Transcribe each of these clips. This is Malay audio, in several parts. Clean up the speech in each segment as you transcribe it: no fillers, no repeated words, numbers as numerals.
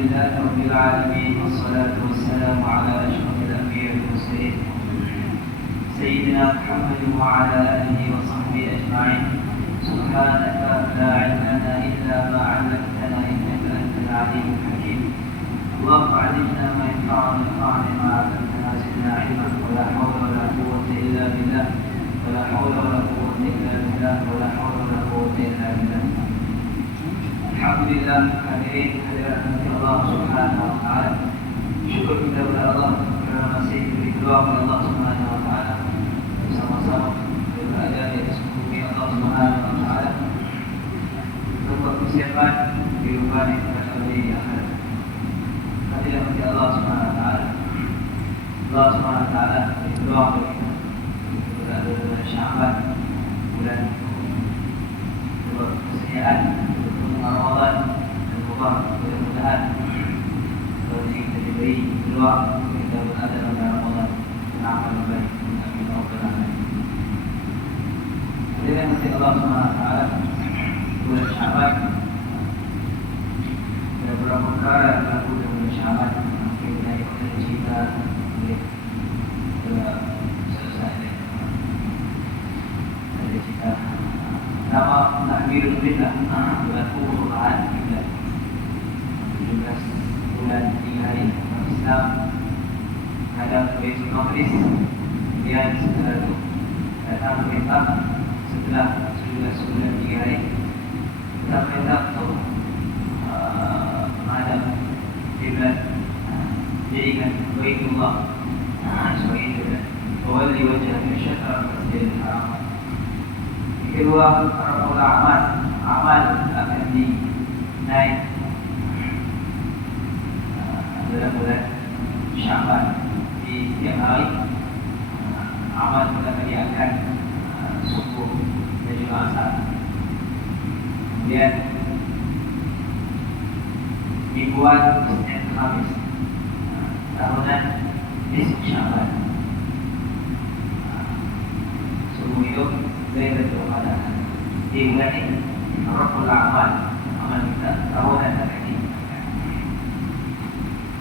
لله رب العالمين، والصلاة والسلام على أشرف الأنبياء والمرسلين سيدنا محمد وعلى آله وصحبه أجمعين. سبحانك لا علم لنا إلا ما علمتنا إنك أنت العليم الحكيم. اللهم علمنا ما ينفعنا وانفعنا ما علمتنا زدنا علما، ولا حول ولا قوة إلا بالله، ولا حول ولا قوة إلا بالله، ولا حول ولا قوة إلا بالله. Alhamdulillah, hadirin hadirat Allah Subhanahu wa taala. Syukur kita kepada Allah kerana masih diberi peluang oleh Allah Subhanahu wa taala bersama-sama berada di atas bumi Allah Subhanahu wa taala untuk persiapan kehidupan yang akan di akhirat. Hadirin hadirat Allah Subhanahu wa taala. Allah Subhanahu wa taala beri peluang bagi kita berada di bulan Sya'ban, bulan kesetiaan Ramadan dan mudah-mudahan kalau kita diberi peluang kita berada dalam Ramadan dan amal baik. Amin ya rabbal alamin. Hadirin masih Allah Subhanahu wa taala, bulan Sya'ban ada beberapa perkara yang berlaku dalam bulan Sya'ban. Kita akan cerita selesai dari cerita nama Takbirul Qiblah berlaku perubahan Qiblah 17 bulan 3 hari umat Islam menghadap Baitul Maqdis. Kemudian setelah itu datang perintah setelah 17 bulan 3 hari datang perintah untuk menghadap Qiblat, jadikan Baitullah sebagai Qiblat. Wawalli wajhaka syatral Masjidil Haram. Kedua, para amal akan dinaik dalam bulan Sya'ban. Di setiap hari amal akan diangkat subuh dan juga asar. Kemudian mingguan Senin Khamis tahunan nisfu Sya'ban. Subuh itu Lailatul Qadar. Di bulan ini Rabbul A'mal, amal kita tahunan akan diangkat.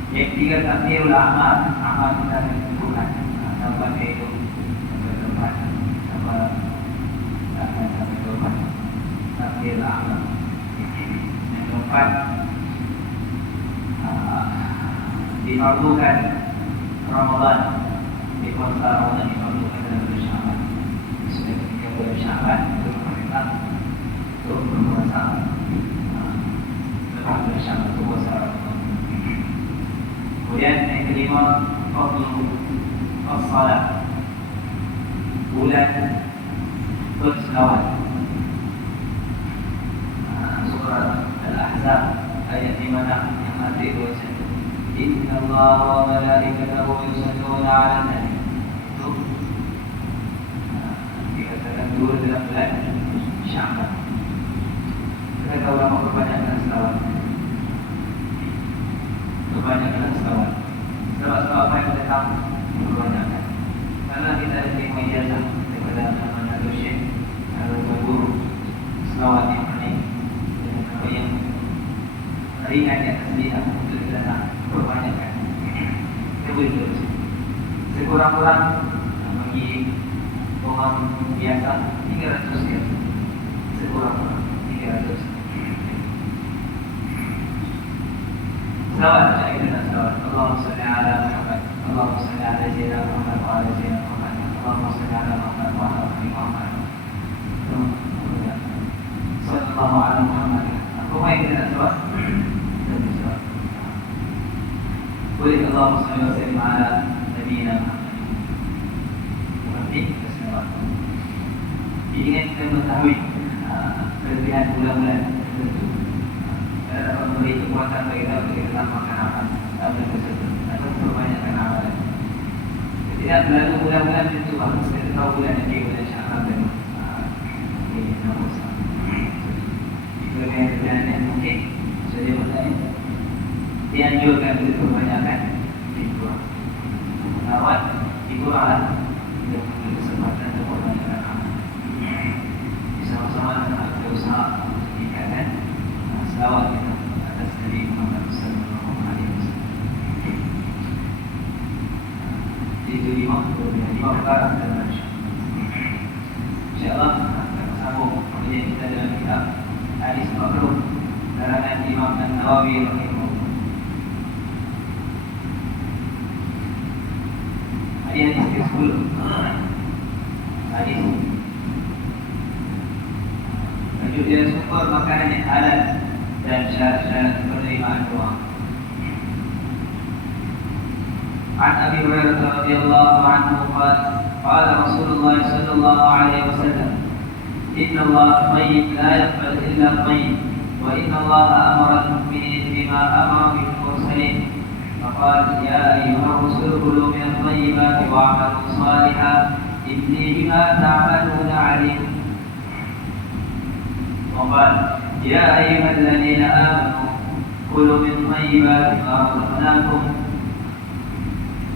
Yang ketiga, Takbirul A'mal, amal kita akan ditentukan sampai ke itu sampai keempat sampai keempat Takbirul A'mal. Yang keempat, difardukan Ramadan, di puasa Ramadan difardukan dalam bulan Sya'ban. Bulan Sya'ban itu perintah untuk berpuasa lepas bulan Sya'ban untuk puasa Ramadan. Kemudian yang kelima, fardhu as-salat, bulan berselawat. Surah Al-Ahzab ayat 5 yang nanti itu Inna Allah wa malaikatahu yusalluna 'alan nabi. Itu dua dalam bulan Sya'ban. Kita ulama kebanyakan selawat. Kebanyakan selawat. Selawat apa yang kita tahu? Kebanyakan. Karena kita ada terima ijazah daripada mana dosen atau guru selawat yang paling apa yang ringan yang tidak untuk kita nak kebanyakan. Kita boleh terus. Sekurang-kurang bagi orang biasa 300 ya, sekurang-kurang 300. Selawat saja kita nak selawat. Allahumma salli ala Muhammad, Allahumma salli ala Sayyidina Muhammad wa ala Sayyidina Muhammad, Allahumma salli ala Muhammad wa ala ali Muhammad. Sallallahu ala Muhammad. Apa yang kita nak selawat? Boleh Allahumma salli wa sallim ala Nabiina Muhammad. Dengan kita mengetahui kelebihan bulan-bulan tertentu, dapat memberi kekuatan bagi kita untuk kita makan apa bulan tersebut atau perbanyakkan amalan. Tidak berlalu bulan-bulan tertentu, harus kita tahu bulan yang dia bulan Sya'ban dan ini nombor satu. Kelebihan yang mungkin saja bertanya dianjurkan untuk perbanyakkan itu. Lawat itu adalah untuk kesempatan untuk perbanyakkan amal. Bersama-sama kita usaha meningkatkan selawat kita atas Nabi Muhammad sallallahu Imam Barat dan Malaysia. InsyaAllah akan bersambung kemudian kita dalam kitab Hadis Makruf karangan Imam An-Nawawi rahimahullah. Hadis ke-10. Hadis tajuk dia sumber makanan yang halal dan syarat-syarat penerimaan doa. عن أبي هريرة رضي الله عنه قال قال رسول الله صلى الله عليه وسلم إن الله طيب لا يقبل إلا طيب وإن الله أمر المؤمنين بما أمر به المرسلين فقال يا أيها الرسل كلوا من الطيبات واعملوا صالحا إني بما تعملون عليم وقال يا أيها الذين آمنوا كلوا من طيبات ما رزقناكم.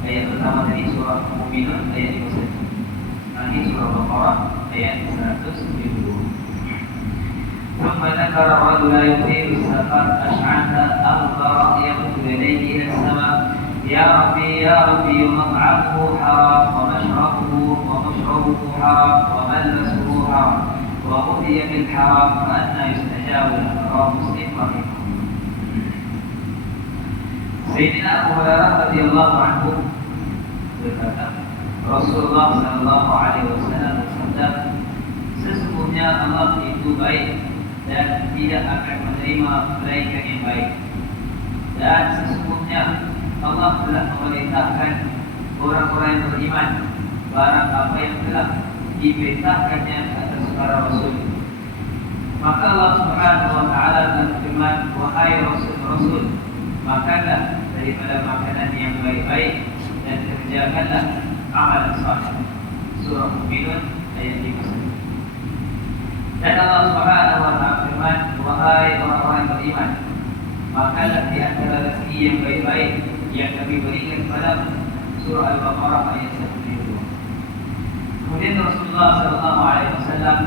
Ayat pertama dari surah Mu'minun ayat 51. Nanti surah Baqarah ayat 170. ثم ذكر الرجل يطير السفر أشعث أغبر يمد يديه إلى السماء يا ربي مطعمه حرام ومشربه حرام وملبسه حرام وغذي بالحرام فأنى يستجاب له. رواه مسلم رحمه. Sayyidina Abu Hurairah radhiyallahu anhu berkata, Rasulullah sallallahu alaihi wasallam bersabda, sesungguhnya Allah itu baik dan tidak akan menerima melainkan yang baik. Dan sesungguhnya Allah telah memerintahkan orang-orang yang beriman barang apa yang telah diperintahkannya atas para rasul. Maka Allah Subhanahu wa taala berfirman, wahai rasul-rasul, makanlah daripada makanan yang baik-baik dan kerjakanlah amalan saleh. Surah Mu'minun ayat 51. Dan Allah Subhanahu wa taala firman, wahai orang-orang beriman, makanlah di antara rezeki yang baik-baik yang kami berikan kepadamu. Surah Al-Baqarah ayat 102. Kemudian Rasulullah sallallahu alaihi wasallam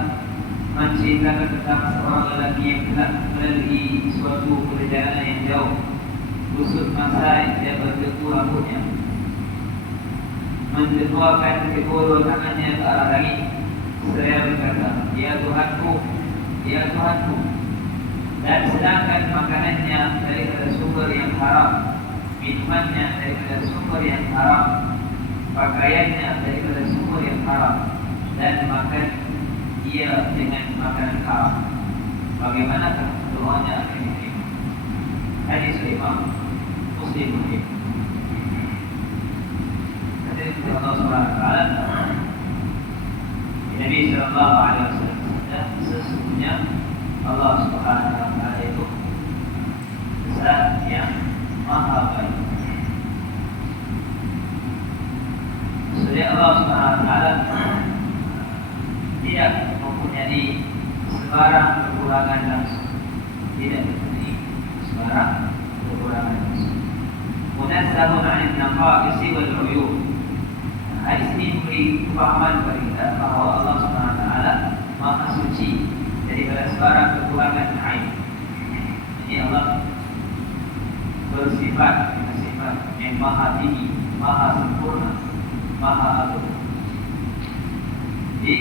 menceritakan tentang seorang lelaki yang telah melalui suatu perjalanan yang jauh. Busuk masa dia berdebu rambutnya, mendebuakan kedua tangannya ke arah langit seraya berkata, ya Tuhanku, ya Tuhanku. Dan sedangkan makanannya daripada sumber yang haram, minumannya daripada sumber yang haram, pakaiannya daripada sumber yang haram, dan makan ia dengan makanan haram, bagaimanakah doanya akan diterima? Hadis Imam Muslim. Hadis Allah Subhanahu wa taala, Nabi sallallahu alaihi wasallam bersabda, sesungguhnya Allah Subhanahu wa taala itu Zat yang Maha Baik. Maksudnya Allah Subhanahu wa taala tidak mempunyai sebarang kekurangan langsung, tidak mempunyai sebarang kekurangan langsung. Munazzahun 'anil naqa'isi wal 'uyub. Hadis ini memberi pemahaman kepada kita bahawa Allah Subhanahu wa taala Maha suci daripada sebarang kekurangan aib. Jadi Allah bersifat dengan sifat yang Maha tinggi, Maha sempurna, Maha agung. Jadi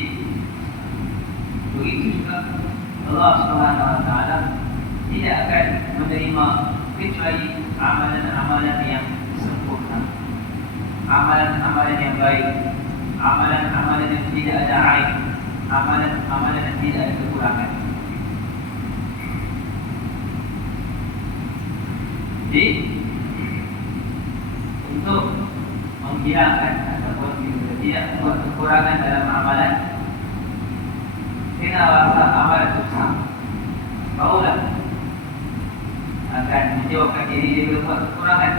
begitu juga Allah Subhanahu wa taala tidak akan menerima kecuali amalan-amalan yang sempurna, amalan-amalan yang baik, amalan-amalan yang tidak ada aib, amalan-amalan yang tidak ada kekurangan. Jadi untuk menghilangkan ataupun tidak membuat kekurangan dalam amalan, kena rasa amalan itu sah, barulah akan menjauhkan diri dari buat kekurangan.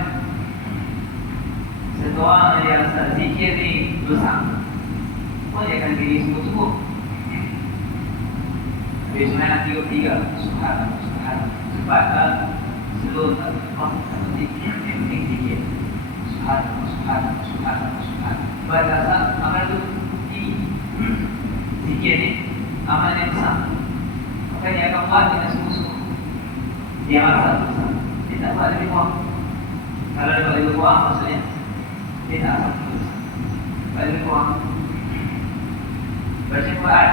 Seseorang yang rasa zikir ni dosa, pun dia akan diri sungguh-sungguh. Habis Sunnah 33, subhanallah, subhanallah. Sebab seluruh Allah atau zikir yang penting zikir. Subhanallah, subhanallah, subhanallah, subhanallah. Sebab rasa amal itu tinggi. Zikir ni amal yang besar. Maka dia akan buat dengan sungguh-sungguh. Dia rasa besar, dia tak buat lebih kurang. Kalau dia buat lebih kurang, maksudnya dia tak rasa besar. lebih kurang baca Quran.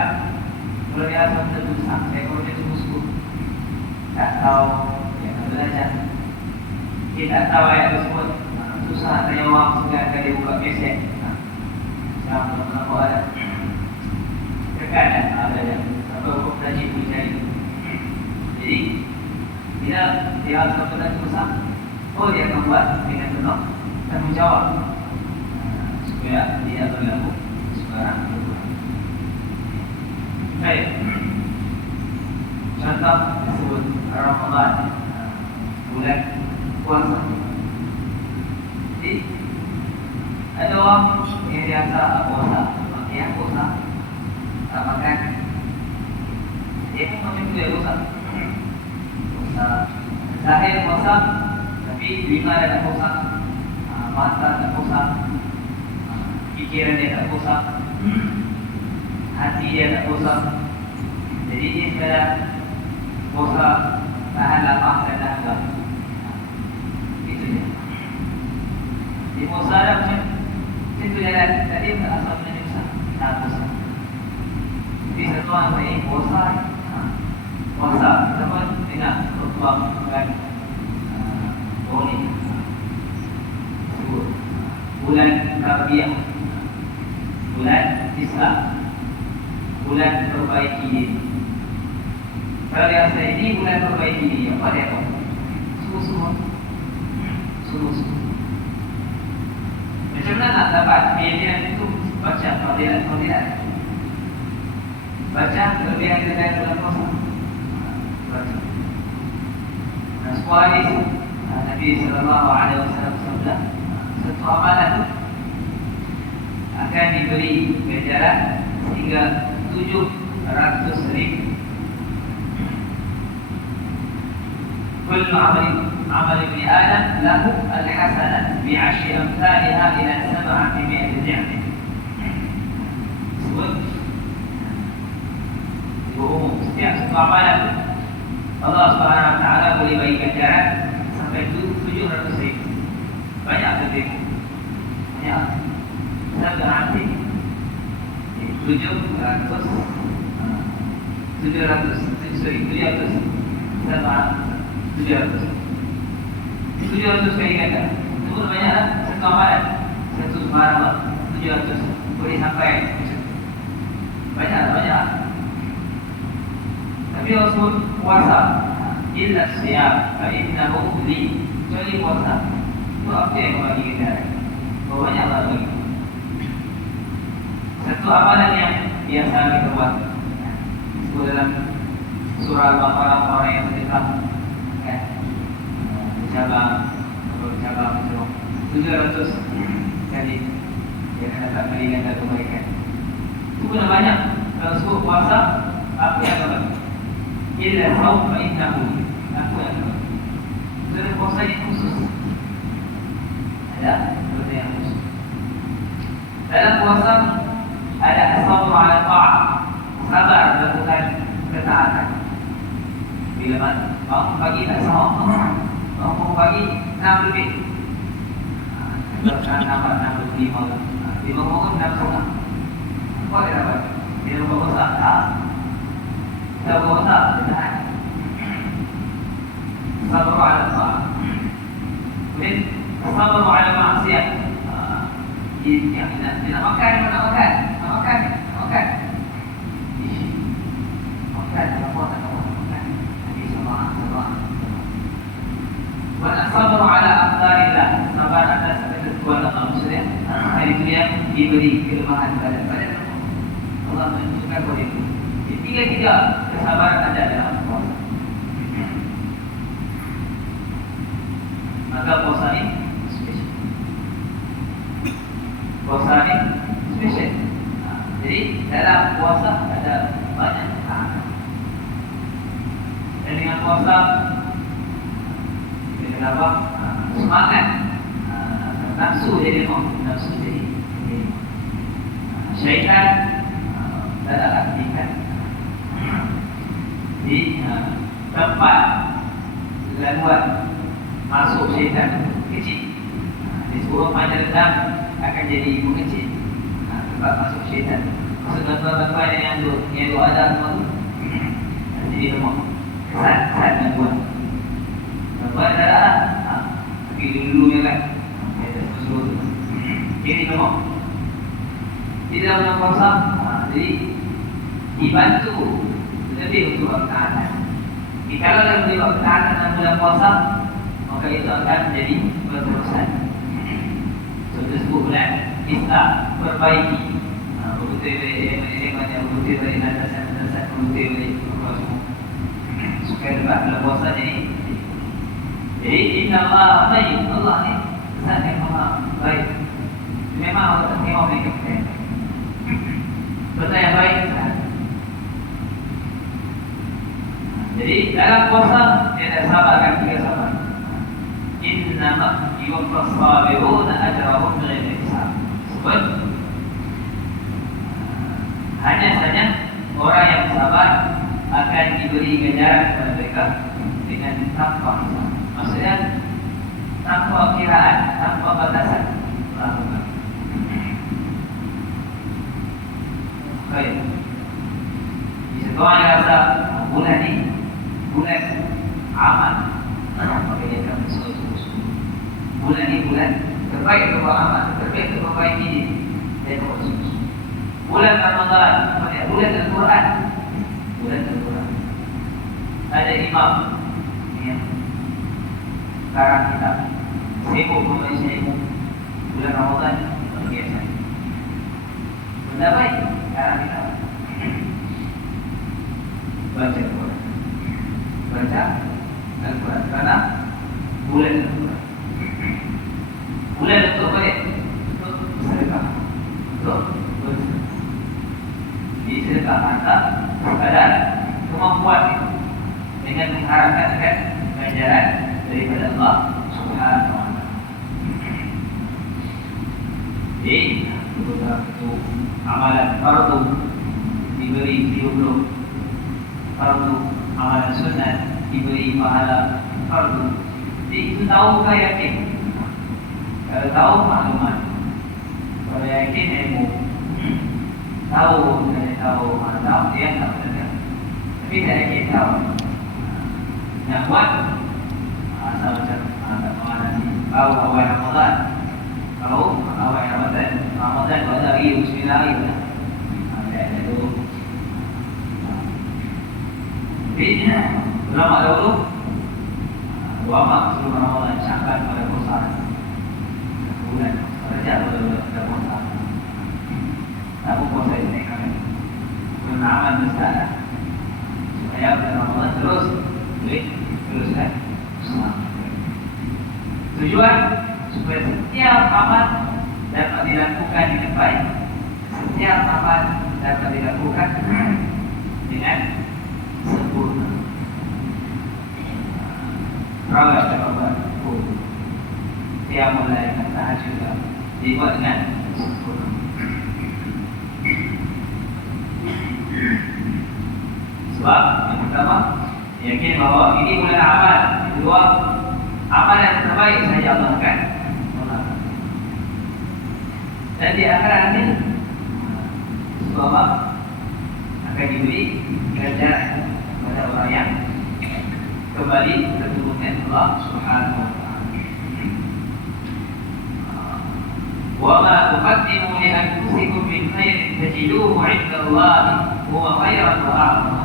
Kalau dia asal tertusak, saya kalau dia suku tak tahu, ya tak belajar. Kita tak tahu ayat tersebut, susah tanya orang sekarang dia buka keset. Sama apa ada terkadang ada yang apa belajar mencari. Jadi bila dia asal tertusak, oh dia akan buat dengan penuh tanggungjawab supaya dia berlaku sekarang. Baik. Contoh disebut Ramadan, bulan puasa. Jadi ada orang yang biasa puasa, yang puasa tak makan. Dia pun macam tu dia puasa. Zahir puasa, tapi lima dia tak puasa, mata tak puasa, fikiran dia tak puasa, hati dia tak puasa. Jadi dia sekadar puasa tahan lapar dan dahaga. Itu dia. Di puasa ada macam itu dia tadi asal punya susah, tak puasa. Jadi satu orang ini puasa, puasa sama dengan tuan dan boleh sebut bulan Rabiah, bulan Islam, bulan perbaiki diri. Kalau yang saya ini bulan perbaiki diri, apa dia tahu? Sungguh-sungguh. Macam mana nak dapat keyakinan itu? Baca fadilat. Baca kelebihan kita dalam puasa. Baca. Nah, sebuah hadis Nabi sallallahu alaihi wasallam bersabda, satu amalan itu akan diberi ganjaran hingga 700,000. كل عمل ابن آدم له الحسنة بعشر أمثالها إلى 700 ضعف. Setiap satu amalan Allah Subhanahu Wa Taala boleh bagi ganjaran sampai 700,000. Banyak lebih. Banyak. Saya berarti 700 kali ganda. Itu pun banyak satu amalan. Satu subhanallah 700 boleh sampai banyak. Tapi Rasul puasa illa siyam fa innahu li. Kecuali puasa itu apa yang bagi kita? Banyak lagi. Satu amalan yang biasa kita buat itu dalam surah Al-Baqarah, orang yang sedekah cabang 700 kali dia akan dapat kali ganda kebaikan. Itu pun banyak. Kalau sebut puasa, apa yang akan bagi? Illa saum fa innahu. Apa yang akan bagi? Jadi puasa ini khusus. Ada seperti yang khusus. Dalam puasa ada as-sabr 'ala ta'ah. Sabar melakukan ketaatan. Bila mana bangun pagi tak sahur, bangun pagi 6 lebih. Kalau nak 6:05, 5 bangun 6:30. Apa dia dapat? Dia buka puasa tak? Dia buka puasa tak? Sabar 'ala ta'ah. Kemudian sabar 'ala ma'siyah. Dia nak makan. Sabar ala aqdarillah, sabar atas ketentuan Allah. Maksudnya hari itu yang diberi kelemahan pada Allah menunjukkan kepada itu. Tiga kesabaran ada dalam puasa. Maka puasa ini spesial. Jadi dalam puasa ada banyak hal. Dan dengan puasa kenapa semangat nafsu jadi syaitan tak ada aktifkan di tempat gangguan masuk syaitan kecil. Di sebuah panjang dendam akan jadi mengecil. cepat masuk syaitan. Masuk gangguan-gangguan yang tu ada semua tu. Jadi semua saat gangguan. Gangguan adalah tapi dulu ni kan. Jadi semua. Di dalam bulan puasa, jadi dibantu lebih untuk pertahanan. Kalau dalam pertahanan dalam bulan puasa, maka itu akan menjadi berterusan. Contoh sebut bulan Islam perbaiki, berputih dari landasan, berputih dari supaya lepas bulan puasa jadi Inna Allah baik, Allah ni zat yang maha baik. Memang Allah tak tengok mereka benda yang baik. Jadi dalam puasa dia ada sabarkan 3 sabar. Innama yuwaffas sabiruna ajrahum bighairi hisab. Sebab hanya saja orang yang sabar akan diberi ganjaran kepada mereka dengan tanpa hisab. Maksudnya tanpa kiraan, tanpa batasan. Baik. Bisa tuan yang rasa bulan ni bulan amal, maka dia akan bersungguh-sungguh. Bulan ni bulan terbaik untuk amal, terbaik untuk perbaiki diri. Dia akan bersungguh-sungguh. Bulan Ramadan, bulan Al-Quran, bulan Al-Quran. Ada imam yang karang kita sibuk menulis ilmu. Bulan Ramadan biasa. Benda baik karang kita baca Al-Quran. Baca Al-Quran karena bulan Al-Quran. Bulan untuk baik, untuk sedekah, untuk bersedekah. Di sedekah anda sekadar kemampuan itu dengan mengharapkan akan ganjaran daripada Allah Subhanahu wa taala. Jadi itu amalan fardu diberi 30, fardu amalan sunat diberi pahala fardu. Jadi itu tahu ke yakin? Kalau tahu maklumat, kalau yakin ilmu, tahu dia tak benar. Tapi tak yakin tahu. Nak buat asal macam tahu awal Ramadan, tahu awal Ramadan pada hari Bismillah hari itu. Jadi ulama dahulu ulama sebelum Ramadan cakap pada puasa bulan kerja pada puasa. Tapi puasa ini kami bernamaan besar supaya bulan Ramadan teruskan tujuan supaya setiap amal dapat dilakukan dengan baik. Setiap amal dapat dilakukan dengan sempurna. Rawat dapat dia mulai tahajud juga dibuat dengan sempurna. Sebab yang pertama yakin bahawa ini bulan amal. Yang kedua, amal yang terbaik saja Allah akan melakukan. Dan di akhirat nanti sebab akan diberi ganjaran kepada orang yang kembali keturunan Allah Subhanahu wa taala. Wa ma tuqaddimu li anfusikum min khairin tajiduhu 'inda Allah huwa khairan wa a'zam.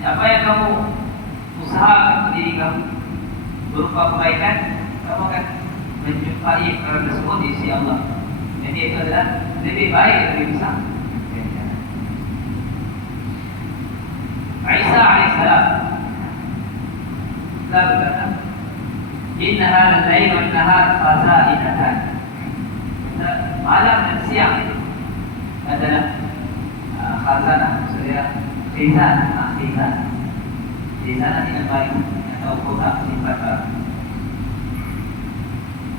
Apa yang kamu usahakan untuk diri kamu berupa kebaikan, kamu akan menjumpai perkara tersebut di sisi Allah. Jadi itu adalah lebih baik, lebih besar. Isa alaihissalam telah berkata, Inna hadal lail wa nahar khaza'inatan. Malam dan siang itu adalah khazanah, maksudnya khizanah. Khizanah dengan baik atau kotak simpan barang.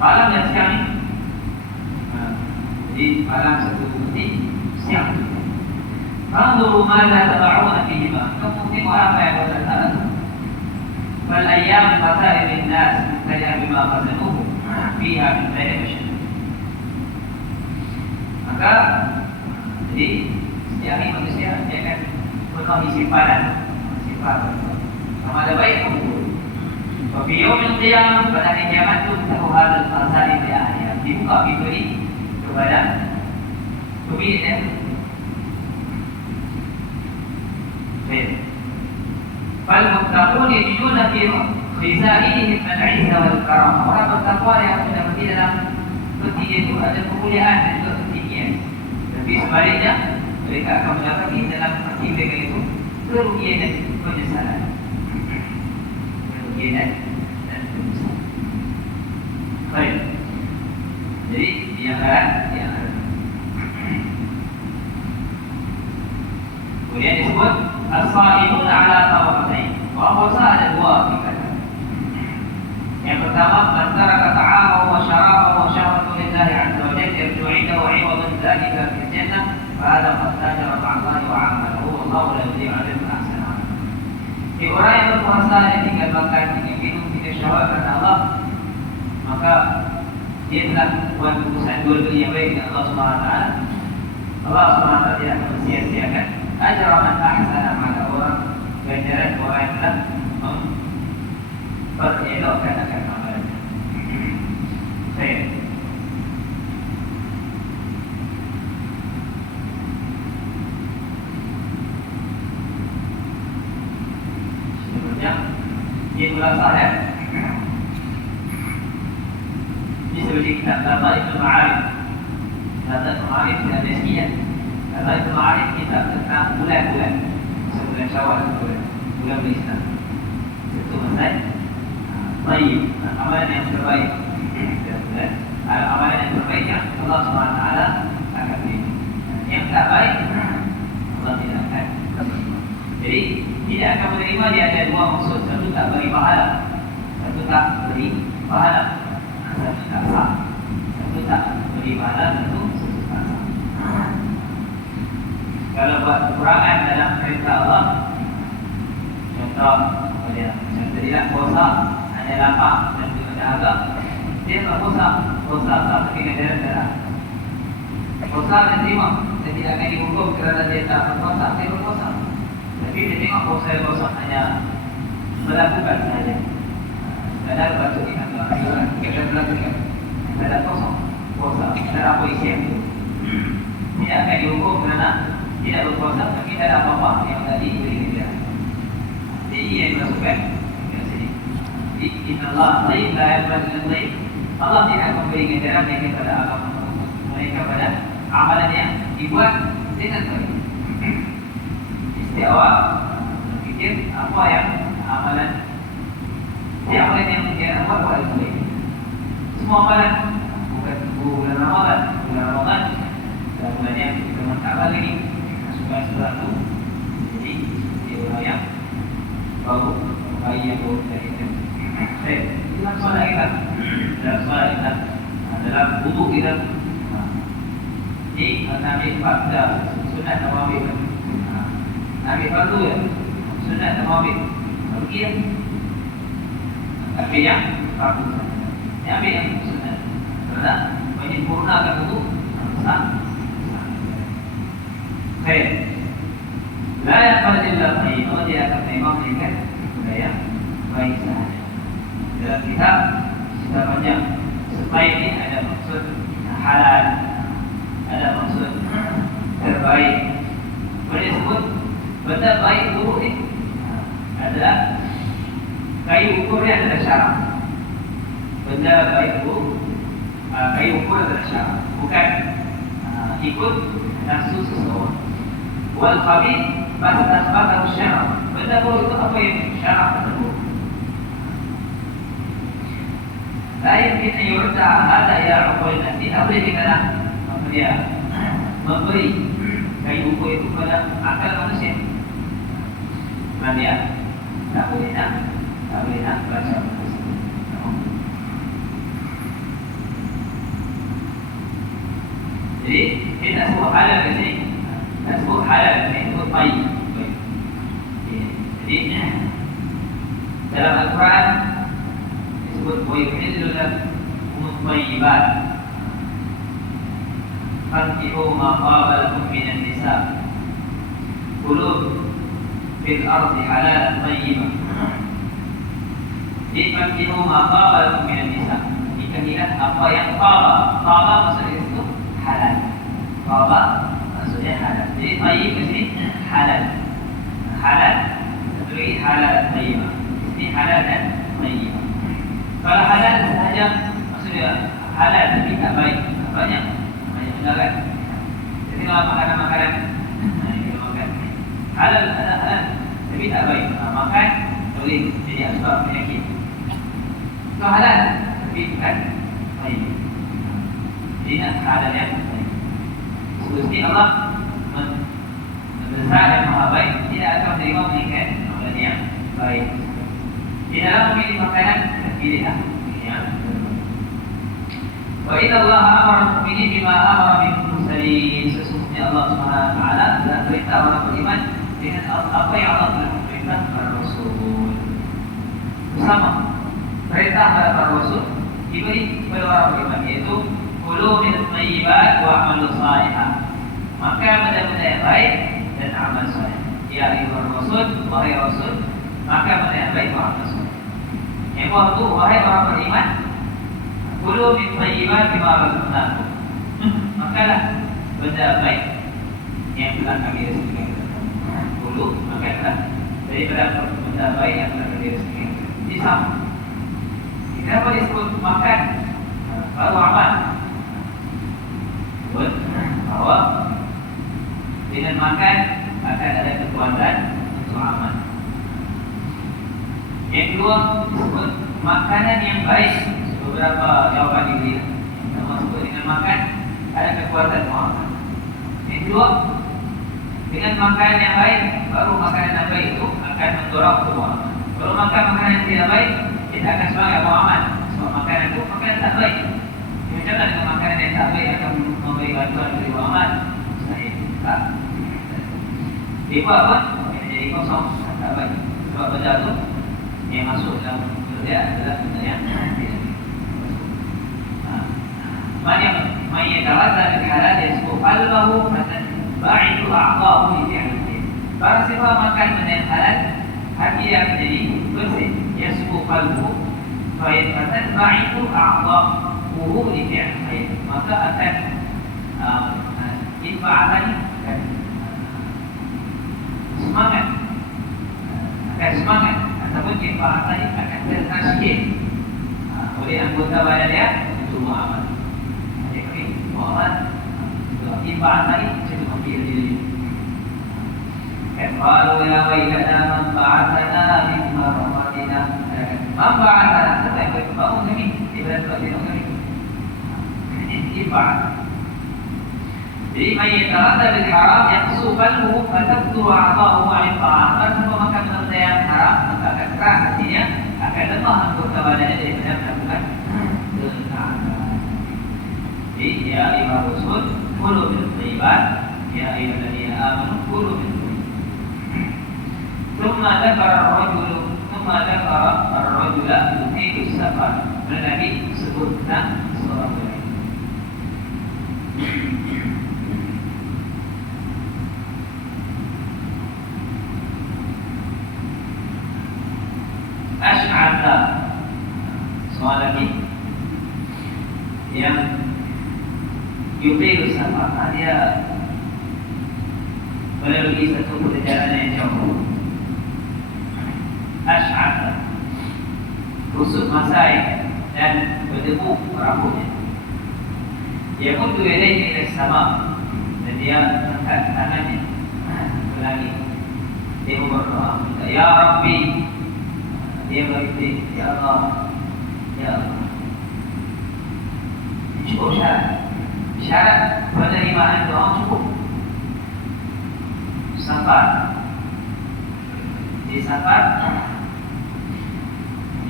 Malam dan siang ini, jadi malam satu ini, siang itu. Fanzuru madza tad'una fihima. Kamu tengok apa yang berada. Fal ayyam fasair an-nas mubtadi'a bima qasaduhu fiha min khairin wa syarr. Maka Maka jadi setiap hari manusia dia akan memenuhi simpanan sifat sama ada baik maupun buruk. Tapi yaumil qiyamah pada hari kiamat itu tahu hal al-azali di akhir dibuka pintu ini kepada pemiliknya. Baik. Fal-muttaqun yajiduna fi khisaihim al-'izza wal-karam. Orang bertakwa yang mendapati dalam peti itu ada kemuliaan dan juga ketinggian. Tapi sebaliknya mereka akan mendapati dalam peti mereka itu kerugian dan penyesalan. Kerugian dan penyesalan. Baik. Jadi yang kemudian disebut as-sa'imun ala tawaqatain. Orang puasa ada dua tingkatan. Yang pertama, man taraka ta'amahu wa syarabahu wa syahwatahu lillahi 'azza wa jalla yarju 'indahu 'iwadan dzalika fil jannah fa hadha qad tajara ma'allahi wa 'amalahu wallahu la yudhi'u ajra ahsana 'amal. Orang yang berpuasa dan tinggal makan, tinggal minum, tinggal syahwat karena Allah, maka dia telah buat urusan jual beli yang baik dengan Allah Subhanahu wa taala. Allah Subhanahu wa taala tidak mensia-siakan ajra man ahsana 'amala, orang ganjaran orang yang telah memperelokkan akan amalannya. Baik. Sebenarnya ini berasal ya. Ini seperti kitab Data Ibn Ma'arif. Data Ibn Ma'arif tidak ada sekian. Data Ibn Ma'arif kitab tentang bulan-bulan. Sebulan Syawal, bulan Islam. Itu maksudnya baik, amalan yang terbaik. Amalan yang terbaik yang Allah SWT akan beri. Yang tak baik, Allah tidak akan terima. Jadi tidak akan menerima dia ada dua maksud. Satu tak beri pahala, satu tak beri pahala, satu tak sah. Satu tak beri pahala, satu tak sah. Kalau buat kekurangan dalam perintah Allah, contoh tidak puasa hanya lapar dan juga dahaga, dia tak puasa sah tapi ganjaran darah. Puasa dan terima dan tidak akan dihukum kerana dia tak berpuasa, dia berpuasa. Tapi dia tengok puasa hanya melakukan sahaja. Kadang baca di kantor, kita melakukan. Kadang kosong puasa, dan apa isi yang itu. Tidak akan dihukum kerana tidak berpuasa tapi tidak ada apa-apa yang tadi beri ganjaran. Jadi ia dimasukkan ke sini. Inna Allah taib la yaqbal illa taib. Allah tidak memberi ganjaran mereka pada agama mereka pada amalan yang dibuat dengan baik. Istiawal berfikir apa yang amalan yang dia buat paling baik. Semua amalan bukan bulan Ramadan, dan bulan yang kita mentaklah lagi masukkan sesuatu. Jadi dia orang yang baru bayi yang baru dilahirkan. Baik, dalam solat kita, dalam wudu kita, ini Nabi Fardu, sunat Nawawi. Nabi Fardu ya, sunat Nawawi. Bagi ya, tapi yang Fardu, Nabi yang sunat. Karena menyempurnakan wudu sah. Baik. La yaqbal illa tayyib. Allah tidak akan menerima melainkan budaya baik sahaja. Dalam kitab kita panjang. Sebaik ini ada maksud halal, ada maksud terbaik. Boleh sebut benda baik buruk ini adalah kayu ukurnya adalah syarak. Benda baik buruk kayu ukur adalah syarak, bukan ikut nafsu seseorang. Wal khabith fastasbaqahu syara'. Benda buruk itu apa yang syarak tersebut? La yumkin an yurda hada ila uqul nasi. Tak boleh dikatakan dia memberi kayu ukur itu pada akal manusia. Kerana dia tak boleh nak baca. Jadi kita sebut halal di sini. Kita sebut halal di sini sebut baik. Jadi dalam Al-Quran disebut wa yuhillu lakum thayyibat. fankihu ma qaba lakum minan nisa kulu fil ardi halalan tayyiban. Fankihu ma qaba lakum minan nisa, nikahilah apa yang qaba. Qaba maksudnya itu halal. Qaba maksudnya halal. Jadi tayyib di sini halal. Halal itu halal tayyiban. Ini halal dan tayyiban. Kalau halal sahaja maksudnya halal tapi tak baik, banyak mudarat. Jadi kalau makanan-makanan kita makan halal tapi tak baik, makan boleh jadi sebab penyakit. Kalau halal tapi bukan baik, jadi nak halal yang baik. Sebenarnya Allah membesar dan maha baik, tidak akan menerima melainkan amalan yang baik. Di dalam memilih makanan, pilihlah yang wa inna Allah amara al-mu'minin bima amara bil mursalin. Sesungguhnya Allah Subhanahu wa taala telah perintah orang beriman dengan apa yang Allah telah perintah para rasul. Sama perintah para rasul diberi kepada orang beriman, yaitu kulu min at-thayyibat wa amalu salihah. Maka benda-benda yang baik dan amal saleh. Ya ayyuhar rasul, wahai rasul, maka benda yang baik wa amal saleh. Yang waktu wahai orang beriman, kulu min thayyibat bima razaqnakum. Makalah benda baik yang telah kami rezekikan. Kulu makalah daripada benda baik yang telah kami rezekikan. Ini sama. Kenapa disebut makan baru amal? Bahwa dengan makan akan ada kekuatan untuk amal. Yang kedua disebut makanan yang baik. Beberapa jawapan diberi. Termasuk dengan makan ada kekuatan amal. Yang kedua, dengan makanan yang baik, baru makanan yang baik itu akan mendorong untuk amal. Kalau makan makanan yang tidak baik, kita akan semangat amal. Sebab makanan itu makanan tak baik. Macam mana dengan makanan yang tak baik akan memberi bantuan dari amal? Mustahil. Tak. Dia apa? Jadi kosong, tak baik. Sebab benda itu yang masuk dalam kerja adalah benda yang tidak. Man yatawadda bil halal yasbu qalbahu fatanba'idu a'dha'uhu li fi'lihi. Barang siapa makan benda yang halal, hati dia akan jadi bersih. Yasbu qalbuhu fatanba'idu a'dha'uhu li fi'lihi. Maka akan infa'atan semangat, akan semangat ataupun infa'atan akan tertasyik oleh anggota badan dia untuk beramal. Jadi beramal infa'atan itu makin diri. Qalu ya wailana man ba'athana min marqatina. Man ba'athana, siapa yang bangun kami daripada tidur kami? Infa'atan. Jadi mayyatarada bil haram yaqsu qalbuhu fatabdu a'dha'uhu 'an ta'at. Siapa makan benda yang haram, maka akan keras hatinya, akan lemah anggota badannya daripada melakukan ketaatan. Jadi ya ayyuhar rasul kulu min thayyibat, ya ayyuhalladzina amanu kulu min thayyibat. Thumma dzakara ar-rajula yutilu safar. Nabi sebut tentang seorang lelaki. Ash'atha, seorang lelaki yang yutilu safar, dia melalui satu perjalanan yang jauh. Ash'atha, kusut masai dan berdebu rambutnya. Dia pun yadayhi ila sama, dan dia angkat tangannya ke langit. Dia berdoa, ya Rabbi. Dia berkata, ya Allah, ya Allah. Cukup syarat penerimaan doa cukup. Safar, di safar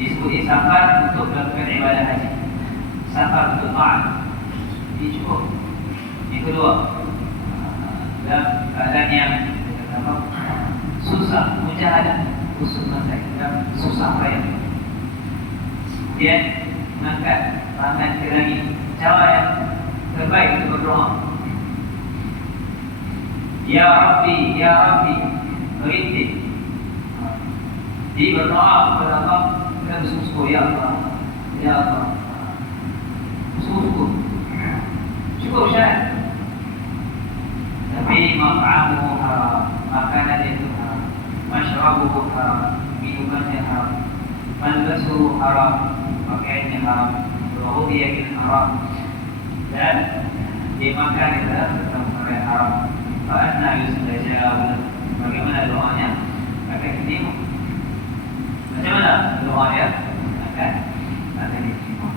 disebut safar untuk melakukan ibadah haji. Safar untuk taat, ini cukup. Yang kedua, dalam keadaan yang susah, mujahadah, khusus masa dalam susah payah. Kemudian mengangkat tangan ke langit, cara yang terbaik untuk berdoa. Ya Rabbi, Ya Rabbi, merintih. Dia berdoa kepada Allah, kita bersyukur, Ya Allah, Ya Allah, syukur, syukur syarat. Tapi mat'amuhu haram, makanan itu haram, masyrabuhu haram, minumannya haram, malbasuhu haram, pakaiannya haram, ghudhiya bil haram, dan dia makan di dalam perkara yang haram. Fa anna yustajab, bagaimana doanya akan diterima? Macam mana doanya akan diterima?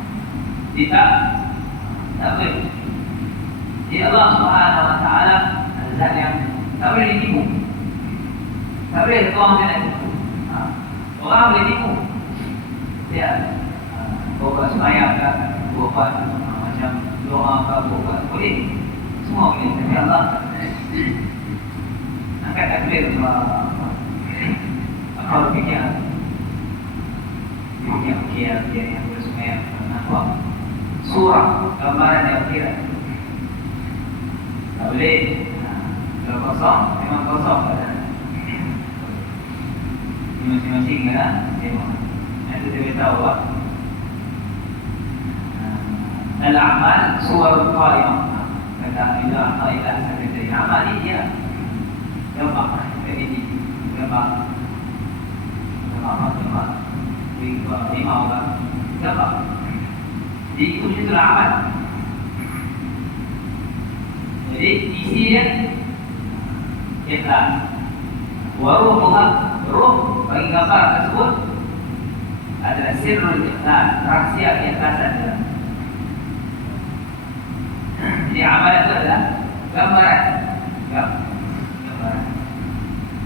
Tidak, tak boleh. Jadi Allah Subhanahu Wa Taala zat yang tak boleh ditipu, tak boleh tuan dia nak tipu. Orang boleh tipu, ya, buat sembahyang ke, buat macam doa ke, buat boleh, semua boleh. Tapi Allah angkat takbir kalau fikir yang bersembahyang, nampak surah gambaran yang akhirat. Tak boleh. Kalau kosong, memang kosong badan. Masing-masing kan tengok. Nanti kita tahu apa. Al-amal suwarul qaimah. Kata ila qailah sekali. Amal ini dia gambar. Jadi gambar. Lima orang gambar. Jadi itu amal. Jadi isinya ikhlas. Waruhullah, ruh bagi gambar tersebut adalah sirrul ikhlas, rahasia keikhlasan. Jadi amal itu adalah gambaran. Gambaran.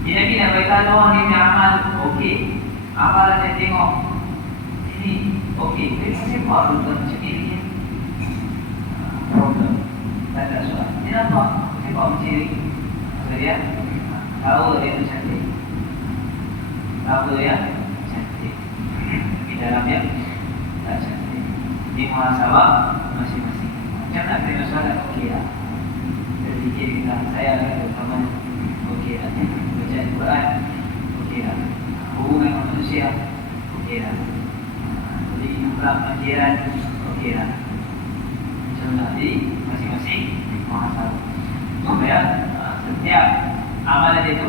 Jadi Nabi berkata, "Oh ini amal, okey. Amalan saya tengok ini, okey. Tapi saya buat dulu macam ini." Problem. Tak ada soal. Dia nampak, saya buat macam ini. Dia tahu dia itu cantik, tahu dia cantik, tapi dalamnya tak cantik. Ini muhasabah masing-masing. Macam nak terima solat, okey lah. Dari fikir kita, saya akan teman, okey lah. Baca Al-Quran, okey lah. Hubungan dengan manusia, okey lah. Jadi akhlak pengajaran, okey lah. Macam lah. Jadi masing-masing muhasabah. Supaya setiap amalan itu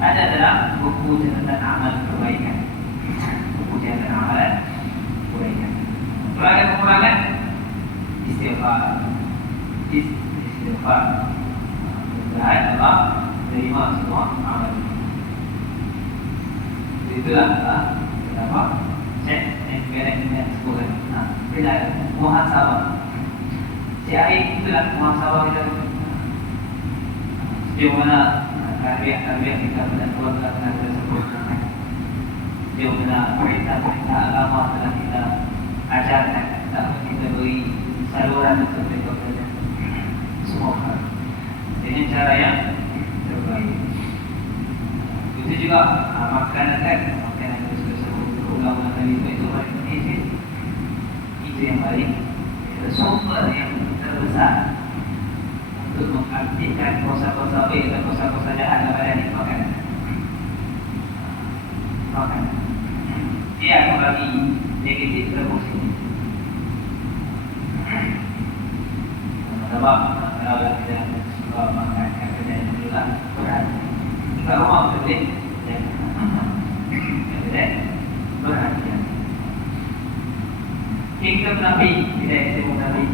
ada dalam buku catatan amal kebaikan. Buku catatan amalan kebaikan. Kekurangan istighfar. Istighfar. Berdoa Allah terima semua amal. Itulah kenapa cek yang sekolah. Bila muhasabah. Jadi itulah muhasabah kita. Sejauh mana karya-karya kita pada keluarga kita tersebut, sejauh mana perintah-perintah agama telah kita ajarkan, telah kita beri saluran untuk mereka semua hal dengan cara yang terbaik. Itu juga makanan itu sebut ulang-ulang kali itu paling penting. Itu yang paling sumber yang terbesar untuk mengaktifkan kosa-kosa baik dan kosa-kosa jahat dalam badan ini makanan. Dia akan bagi negatif ke positif. Sebab kalau kita suka makan kerja yang berulang berat, kita rumah boleh berhati-hati. Kita Nabi, tidak semua Nabi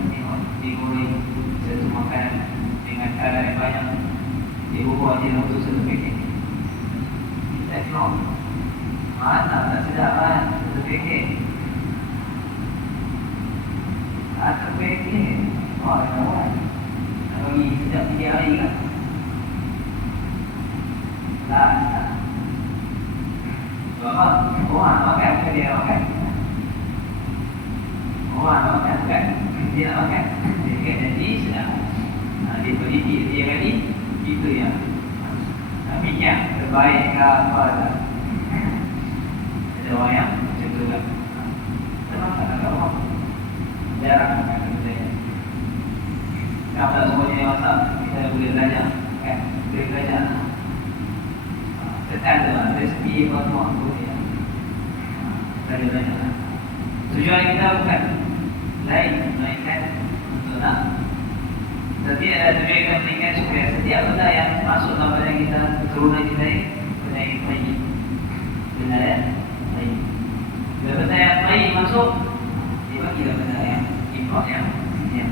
digoreng satu makanan dengan cara yang banyak dibuat dalam untuk satu paket. Kita tengok mana tak sedap kan satu paket. Satu paket, oh kawan, nak bagi sedap 3 hari kan? Tak. Orang nak makan ke dia makan? Orang nak makan kan? Dia nak makan. Dia kata jadi sedap. Dia beri dia kali itu yang fikir terbaik ke apa dah. Ada orang yang macam tu lah. Memang tak ada orang. Jarang makan benda. Kalau semuanya masak, kita boleh belajar kan. tekan tu rezeki apa semua tu ya. Ada banyak. Tujuan kita bukan lain melainkan untuk nak. Tapi ada tujuan kita melainkan supaya setiap benda yang masuk dalam badan kita, keturunan kita ini benda yang baik. Benda yang baik. Bila benda yang baik masuk, dia bagilah benda yang import yang baik.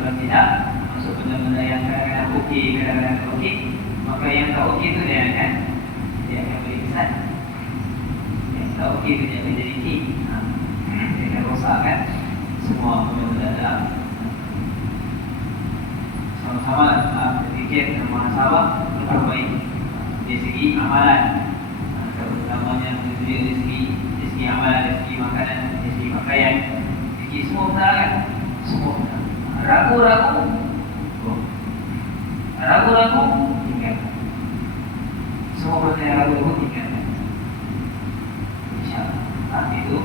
Kalau tidak, masuk benda-benda yang kadang-kadang okey, kadang-kadang tak okey, maka yang tak okey itu dia akan beri kesan. Yang tak okey itu dia akan jadi key. Dia akan rosakkan semua benda-benda dalam. Sama-sama berfikir dengan muhasabah memperbaik dari segi amalan, terutamanya dari segi amalan, dari segi makanan, dari segi pakaian, dari segi semua benda kan, semua benda. Ragu-ragu, tinggal. Semua benda yang ragu-ragu tinggal. InsyaAllah itu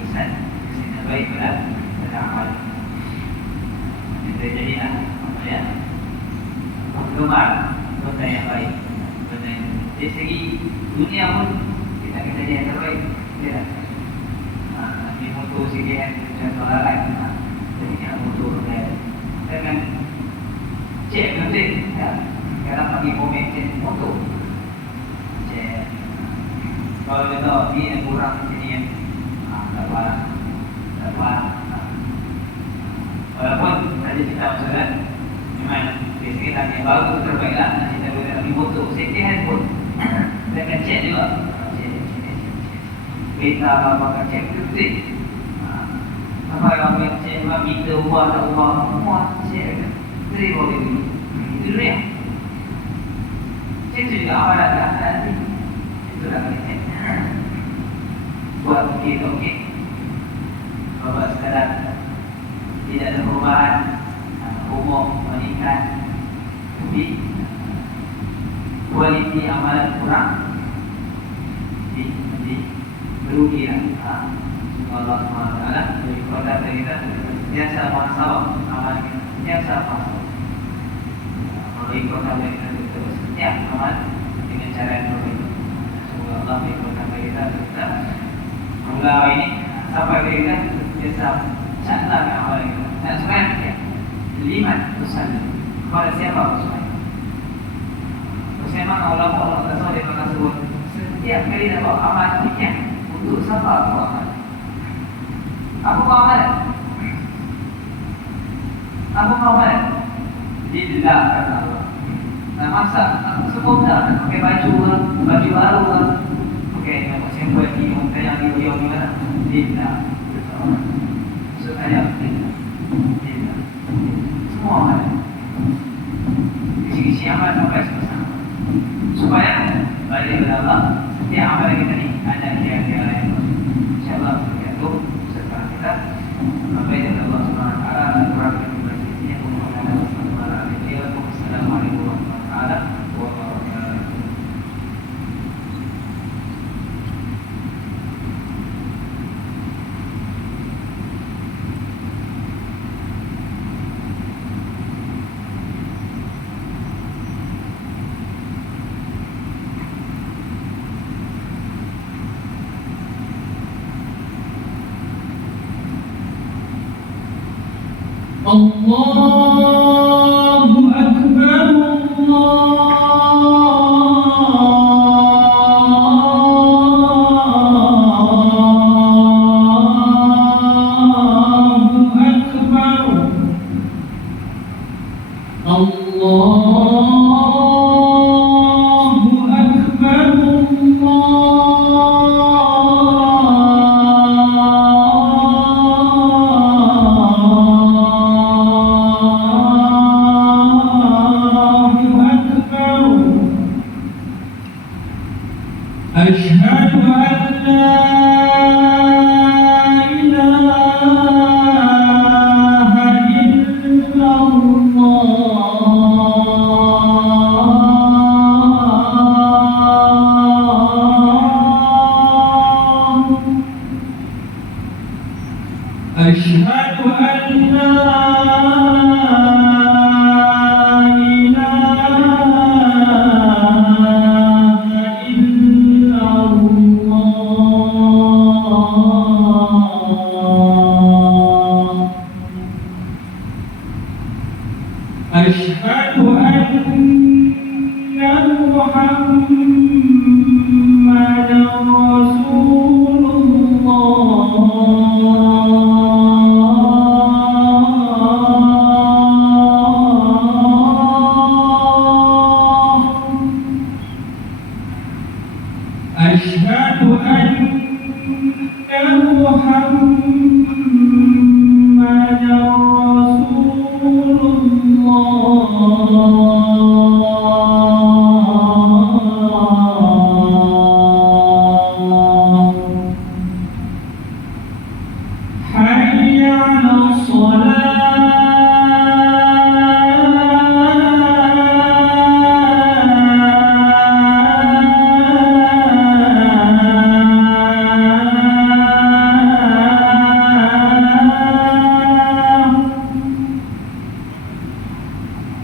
kesan yang baik pada amal. Jadilah apa ya? Gemar benda yang baik. Benda yang dari segi dunia pun kita kena jadi yang terbaik. Ya. Ini motor sikit contoh lain. Jadi yang motor dia dengan cek penting ya. Kadang bagi komen cek motor. Cek. Kalau kita ni yang kurang sini yang dapat. Walaupun saja kita maksudkan memang biasanya yang baru itu terbaiklah. Kita boleh ambil foto safety handphone kita akan cek juga kita apa-apa cek betul apa yang ambil cek kita ubah tak ubah semua cek betul boleh dulu itu dulu ya cek itu juga amalan nanti itu dah kali cek buat okey bapak sekadar tidak ada perubahan umur meningkat tapi kualiti amalan kurang jadi merugilah Allah SWT dari kota kita biasa masalah amalan kita biasa masalah melalui kota kita setiap amal dengan cara yang berbeda. Semoga Allah dari kota kita mengulang ini sampai kita biasa cantik amal kita. Dan sebenarnya liman usaha kepada siapa usaha? Memang Allah Taala dia akan sebut setiap kali dapat amal fikir untuk siapa aku amal. Aku amal. Lillah kata Allah. Nah masa aku sebut dah pakai baju baru pakai nama siapa lagi orang yang dia di mana? Lillah. Supaya lillah. Semua amal. Isi amal sampai selesai. Supaya balik kepada Allah setiap amalan kita ni ada kira-kira lain. InsyaAllah itu serta kita sampai dengan Allah SWT dan kurang lebih bersihnya Assalamualaikum warahmatullahi wabarakatuh. Allahu Akbar, Asyhadu an la ilaha illallah. Asyhadu an la ilaha محمدا رسول الله حي على الصلاة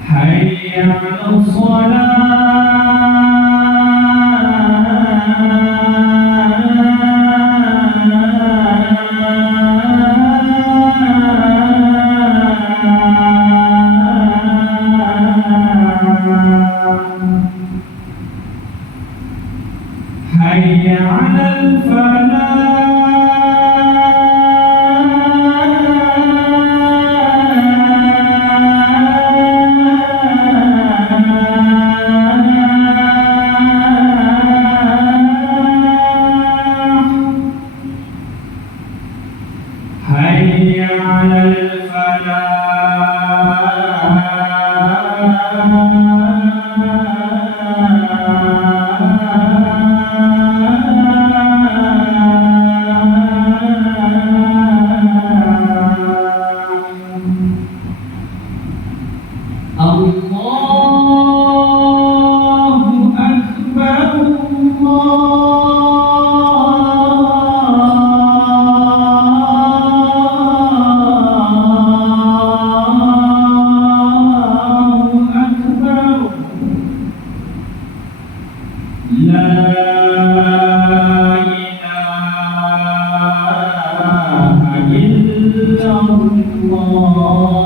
حي على الصلاة حي على الفلاح حي على الفلاح الله أكبر الله أكبر لا إله إلا الله